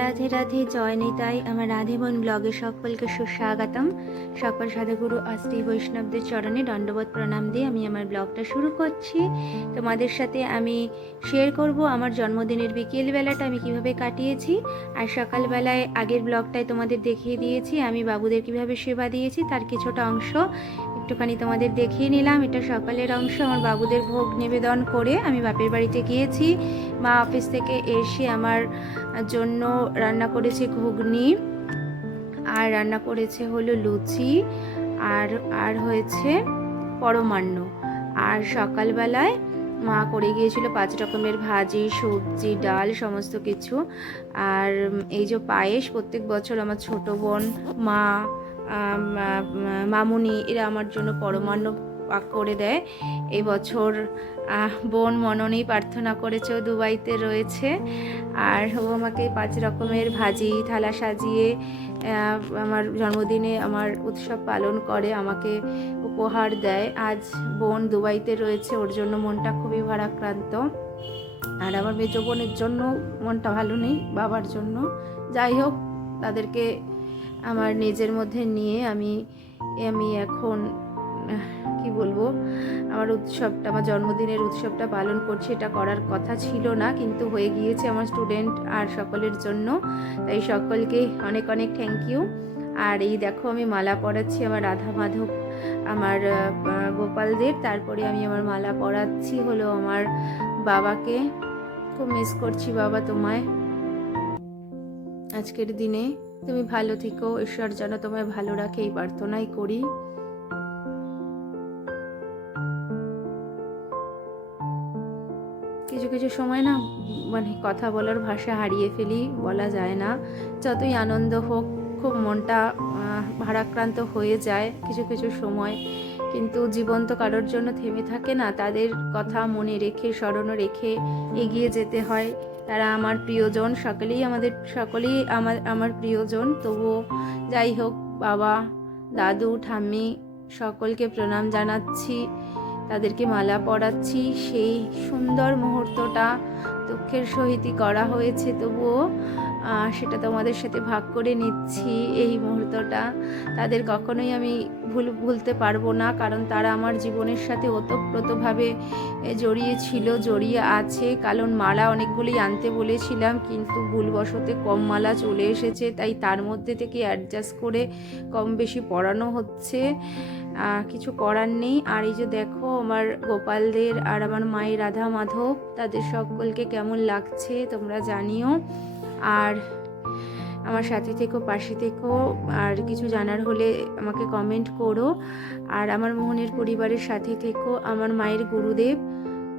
রাধে রাধে, জয় নিতাই। আমার রাধে বোন ব্লগে সকলকে সুস্বাগতম। সকল সাধুগুরু অস্ত্রী বৈষ্ণবদের চরণে দণ্ডবোধ প্রণাম দিয়ে আমি আমার ব্লগটা শুরু করছি। তোমাদের সাথে আমি শেয়ার করব আমার জন্মদিনের বিকেলবেলাটা আমি কীভাবে কাটিয়েছি। আর সকালবেলায় আগের ব্লগটায় তোমাদের দেখিয়ে দিয়েছি, আমি বাবুদের কীভাবে সেবা দিয়েছি, তার কিছুটা অংশ একটুখানি তোমাদের দেখিয়ে নিলাম। এটা সকালের অংশ, আমার বাবুদের ভোগ নিবেদন করে আমি বাপের বাড়িতে গিয়েছি। মা অফিস থেকে এসে আমার জন্য রান্না করেছে ঘুগনি, আর রান্না করেছে হলো লুচি, আর আর হয়েছে পরমান্ন। আর সকালবেলায় মা করে গিয়েছিল পাঁচ রকমের ভাজি, সবজি, ডাল, সমস্ত কিছু। আর এই যে পায়েস, প্রত্যেক বছর আমার ছোট বোন, মা মামুনি, এরা আমার জন্য পরমান্ন পাক করে দেয়। এই বছর বোন মননেই প্রার্থনা করেছে দুবাইতে রয়েছে। আর ও আমাকে পাঁচ রকমের ভাজি, থালা সাজিয়ে আমার জন্মদিনে আমার উৎসব পালন করে, আমাকে উপহার দেয়। আজ বোন দুবাইতে রয়েছে, ওর জন্য মনটা খুবই ভারাক্রান্ত। আর আমার মেজ বোনের জন্য মনটা ভালো নেই, বাবার জন্য। যাই হোক, তাদেরকে আমার নিজের মধ্যে নিয়ে আমি আমি এখন, কি বলব, আমার উৎসবটা আমার জন্মদিনের উৎসবটা পালন করছি, এটা করার কথা ছিল না, কিন্তু হয়ে গিয়েছে আমার স্টুডেন্ট আর সকলের জন্য। তাই সকলকে অনেক অনেক থ্যাংক ইউ আর এই দেখো আমি মালা পরাচ্ছি আমার রাধা মাধব, আমার গোপালদের। তারপরে আমি আমার মালা পরাচ্ছি হলো আমার বাবাকে। খুব মিস করছি বাবা তোমায়। আজকের দিনে তুমি ভালো থেকো, ঈশ্বর যেন তোমায় ভালো রাখে, এই প্রার্থনাই করি। কিছু কিছু সময় না মানে কথা বলার ভাষা হারিয়ে ফেলি, বলা যায় না। যতই আনন্দ হোক, খুব মনটা ভারাক্রান্ত হয়ে যায় কিছু কিছু সময়। কিন্তু জীবন তো কারোর জন্য থেমে থাকে না, তাদের কথা মনে রেখে স্মরণ রেখে এগিয়ে যেতে হয়। তারা আমার প্রিয়জন, সকলেই আমাদের, সকলেই আমার আমার প্রিয়জন। তবুও যাই হোক, বাবা, দাদু, ঠাম্মি, সকলকে প্রণাম জানাচ্ছি, তাদেরকে মালা পড়াচ্ছি সেই সুন্দর মুহূর্তটা দুঃখের সহিতই করা হয়েছে, তবুও সেটা তোমাদের সাথে ভাগ করে নিচ্ছি এই মুহূর্তটা। তাদের কখনোই আমি ভুল, ভুলতে পারব না, কারণ তারা আমার জীবনের সাথে ওতপ্রোতভাবে জড়িয়ে ছিল, জড়িয়ে আছে। কারণ মালা অনেকগুলি আনতে বলেছিলাম, কিন্তু ভুলবশতে কম মালা চলে এসেছে, তাই তার মধ্যে থেকে অ্যাডজাস্ট করে কম বেশি পড়ানো হচ্ছে। কিছু করার নেই। আর এই যে দেখো, আমার গোপালদের আর আমার মায়ের রাধা মাধব, তাদের সকলকে কেমন লাগছে তোমরা জানিও। আর আমার সাথে থেকো, পাশে থেকো, আর কিছু জানার হলে আমাকে কমেন্ট করো। আর আমার মোহনের পরিবারের সাথে থেকো, আমার মায়ের গুরুদেব।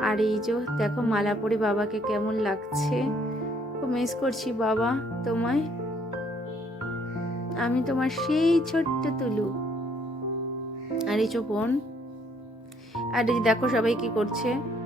আর এই যে দেখো মালা পরে বাবাকে কেমন লাগছে। খুব মিস করছি বাবা তোমায়। আমি তোমার সেই ছোট্ট তুলু। আর এই যে বোন। আর দেখো সবাই কি করছে।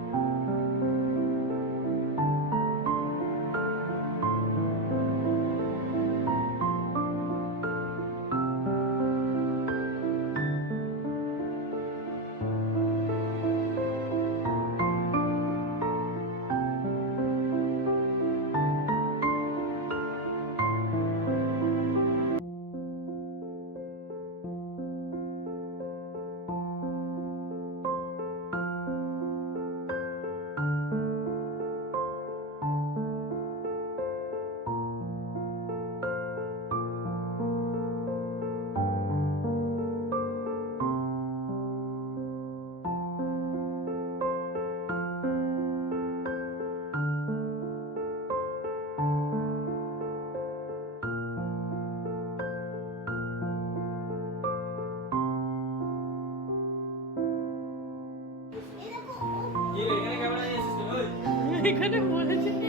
এখানে বলেছে কি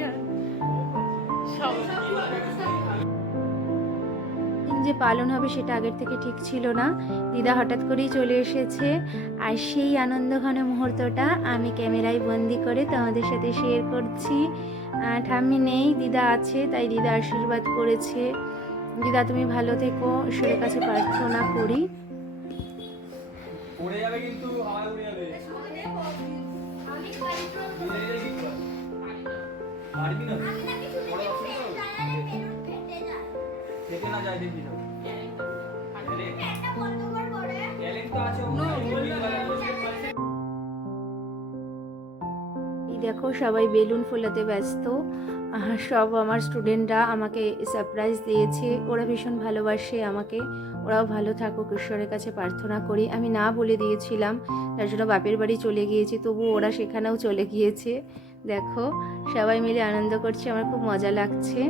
যে পালন হবে সেটা আগের থেকে ঠিক ছিল না। দিদা হঠাৎ করেই চলে এসেছে। আর সেই আনন্দঘন মুহূর্তটা আমি ক্যামেরায় বন্দি করে তোমাদের সাথে শেয়ার করছি। ঠাম্মি নেই দিদা আছে তাই দিদা আশীর্বাদ করেছে। দিদা তুমি ভালো থেকো ঈশ্বরের কাছে প্রার্থনা করি। পড়ে যাবে কিন্তু আবার উড়ে যাবে। পারবি না? থেকে না যায় দেখবি না ট্যালেন্ট তো আছে এই দেখো সবাই বেলুন ফোলাতে ব্যস্ত। সব আমার স্টুডেন্টরা আমাকে সারপ্রাইজ দিয়েছে। ওরা ভীষণ ভালোবাসে আমাকে। ওরাও ভালো থাকুক ঈশ্বরের কাছে প্রার্থনা করি। আমি না বলে দিয়েছিলাম তার জন্য বাপের বাড়ি চলে গিয়েছি তবু ওরা সেখানেও চলে গিয়েছে। দেখো সবাই মিলে আনন্দ করছে আমার খুব মজা লাগছে।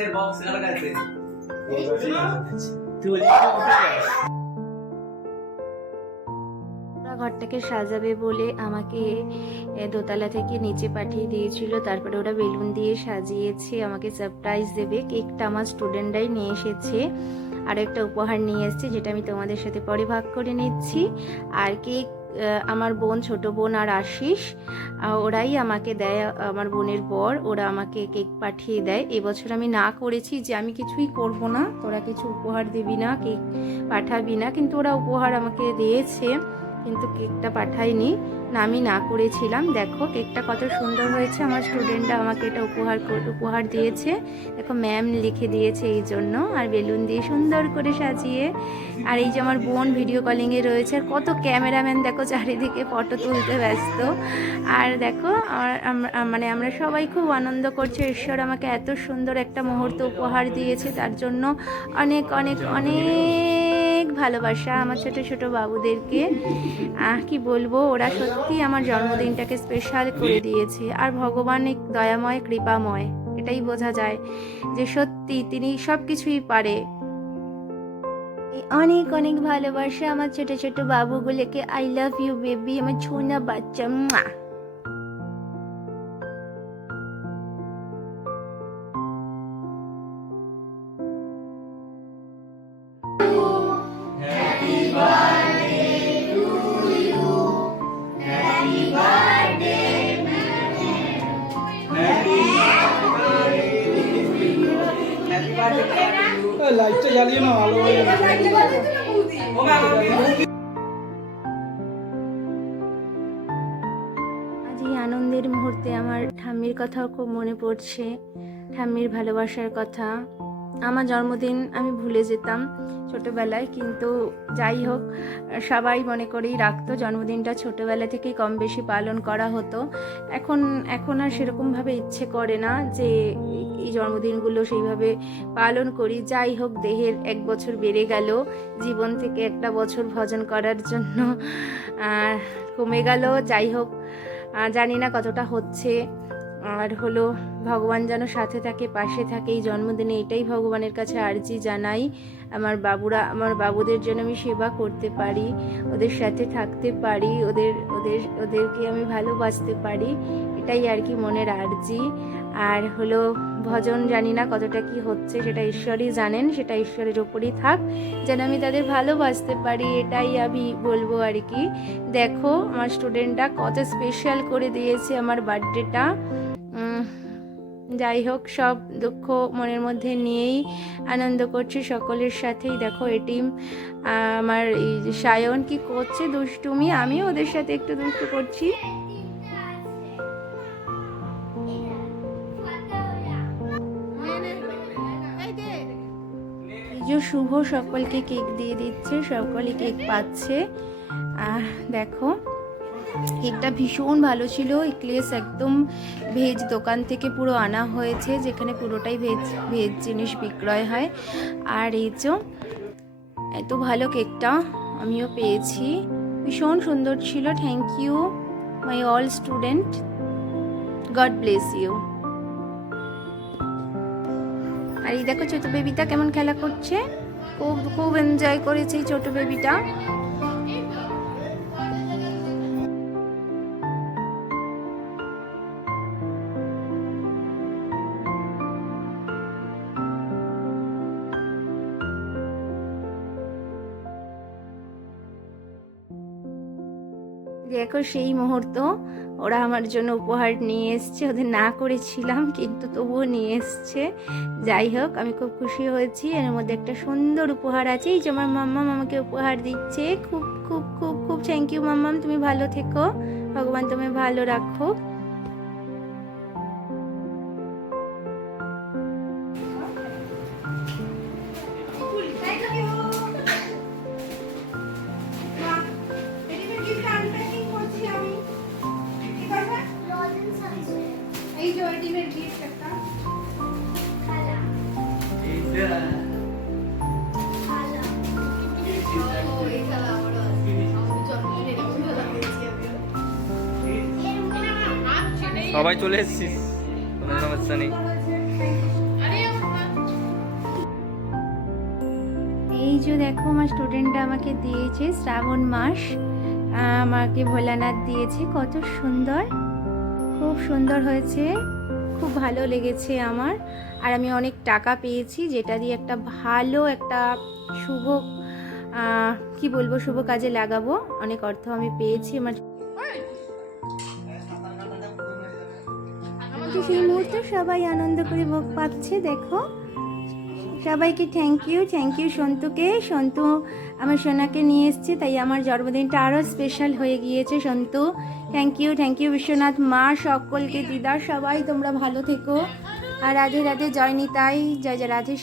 এই বক্স ঘরটাকে সাজাবে বলে আমাকে দোতলা থেকে নিচে পাঠিয়ে দিয়েছিল। তারপরে ওরা বেলুন দিয়ে সাজিয়েছে, আমাকে সারপ্রাইজ দেবে। কেকটা আমার স্টুডেন্টরাই নিয়ে এসেছে। আর একটা উপহার নিয়ে এসেছে, যেটা আমি তোমাদের সাথে পরে ভাগ করে নিচ্ছি। আর কেক আমার বোন, ছোট বোন আর আশিস ওরাই আমাকে দেয়, আমার বোনের বর, ওরা আমাকে কেক পাঠিয়ে দেয়। এবছর আমি না করেছি যে আমি কিছুই করব না। তোরা কিছু উপহার দিবি না, কেক পাঠাবি না, কিন্তু ওরা উপহার আমাকে দিয়েছে। কিন্তু কেকটা পাঠায়নি না আমি না করেছিলাম। দেখো, কেকটা কত সুন্দর হয়েছে। আমার স্টুডেন্টরা আমাকে এটা উপহার উপহার দিয়েছে। দেখো, ম্যাম লিখে দিয়েছে এই জন্য। আর বেলুন দিয়ে সুন্দর করে সাজিয়ে। আর এই যে আমার বোন ভিডিও কলিংয়ে রয়েছে। আর কত ক্যামেরাম্যান দেখো, চারিদিকে ফটো তুলতে ব্যস্ত। আর দেখো মানে আমরা সবাই খুব আনন্দ করছি। ঈশ্বর আমাকে এত সুন্দর একটা মুহূর্ত উপহার দিয়েছে। তার জন্য অনেক অনেক অনেক ভালোবাসা আমার ছোট ছোট বাবুদেরকে। কি বলব, ওরা সত্যি আমার জন্মদিনটাকে স্পেশাল করে দিয়েছে। আর ভগবান দয়াময়, কৃপাময়, এটাই বোঝা যায় যে সত্যি তিনি সব কিছুই পারে। অনেক অনেক ভালোবাসা আমার ছোট ছোট বাবুগুলোকে। আই লাভ ইউ বেবি আমার ছোনা বাচ্চা, মা। লাইটটা জ্বালিয়ে না ভালো আজ এই আনন্দের মুহূর্তে আমার ঠাম্মির কথাও খুব মনে পড়ছে, ঠাম্মির ভালোবাসার কথা। আমার জন্মদিন আমি ভুলে যেতাম ছোটোবেলায়, কিন্তু যাই হোক, সবাই মনে করেই রাখতো জন্মদিনটা ছোটোবেলা থেকেই কম বেশি পালন করা হতো। এখন এখন আর সেরকমভাবে ইচ্ছে করে না যে এই জন্মদিনগুলো সেইভাবে পালন করি। যাই হোক, দেহের এক বছর বেড়ে গেল, জীবন থেকে একটা বছর ভজন করার জন্য কমে গেল। যাই হোক জানি না কতটা হচ্ছে। আর হলো ভগবান যেন সাথে থাকে, পাশে থাকে। এই জন্মদিনে এটাই ভগবানের কাছে আর্জি জানাই। আমার বাবুরা, আমার বাবুদের জন্য আমি সেবা করতে পারি, ওদের সাথে থাকতে পারি, ওদের ওদের, ওদেরকে আমি ভালোবাসতে পারি, এটাই আর কি মনের আর্জি। আর হলো ভজন জানি না কতটা কি হচ্ছে, সেটা ঈশ্বরই জানেন, সেটা ঈশ্বরের ওপরই থাক, যেন আমি তাদের ভালোবাসতে পারি, এটাই আমি বলব আর কি। দেখো, আমার স্টুডেন্টরা কত স্পেশাল করে দিয়েছে আমার বার্থডেটা যাই হোক, সব দুঃখ মনের মধ্যে নিয়েই আনন্দ করছি সকলের সাথেই। দেখো এটিম আমার এই সায়ন কি করছে দুষ্টুমি, আমিও ওদের সাথে একটু দুষ্টু করছি। শুভ, সকলকে কেক দিয়ে দিচ্ছে, সকলে কেক পাচ্ছে। আহ, দেখো। কেকটা ভীষণ ভালো ছিল। এক্লেস একদম ভেজ দোকান থেকে পুরো আনা হয়েছে, যেখানে পুরোটাই ভেজ ভেজ জিনিস বিক্রয় হয়। আর এই যে এত ভালো কেকটা আমিও পেয়েছি। ভীষণ সুন্দর ছিল thank you my all student God bless you আর এই দেখো ছোট বেবিটা কেমন খেলা করছে। খুব খুব এনজয় করেছে এই ছোট বেবিটা দেখো সেই মুহূর্ত। ওরা আমার জন্য উপহার নিয়ে এসছে। ওদের না করেছিলাম কিন্তু তবুও নিয়ে এসছে। যাই হোক, আমি খুব খুশি হয়েছি। এর মধ্যে একটা সুন্দর উপহার আছে। এই যে আমার মাম্মাম আমাকে উপহার দিচ্ছে। খুব খুব খুব খুব থ্যাংক ইউ মাম্মাম, তুমি ভালো থেকো। ভগবান, তুমি ভালো রাখো। সবাই চলে এসেছিস কোনো সমস্যা নেই। এই যে দেখো, আমার স্টুডেন্টরা আমাকে দিয়েছে শ্রাবণ মাস। আমাকে ভোলানাথ দিয়েছে। কত সুন্দর, খুব সুন্দর হয়েছে। খুব ভালো লেগেছে আমার। আর আমি অনেক টাকা পেয়েছি, যেটা দিয়ে একটা ভালো একটা শুভ কি বলব, শুভ কাজে লাগাবো। অনেক অর্থ আমি পেয়েছি আমার তো সেই মুহূর্তে সবাই আনন্দ করে ভোগ পাচ্ছে, দেখো। সবাইকে থ্যাংক ইউ থ্যাংক ইউ সন্তুকে। সন্তু আমার সোনাকে নিয়ে এসছে, তাই আমার জন্মদিনটা আরও স্পেশাল হয়ে গিয়েছে, Santu. Thank you thank you Biswanath মা, সকলকে দিদার সবাই, তোমরা ভালো থেকো। আর রাধে রাধে, জয় নিতাই, জয় জয় রাধে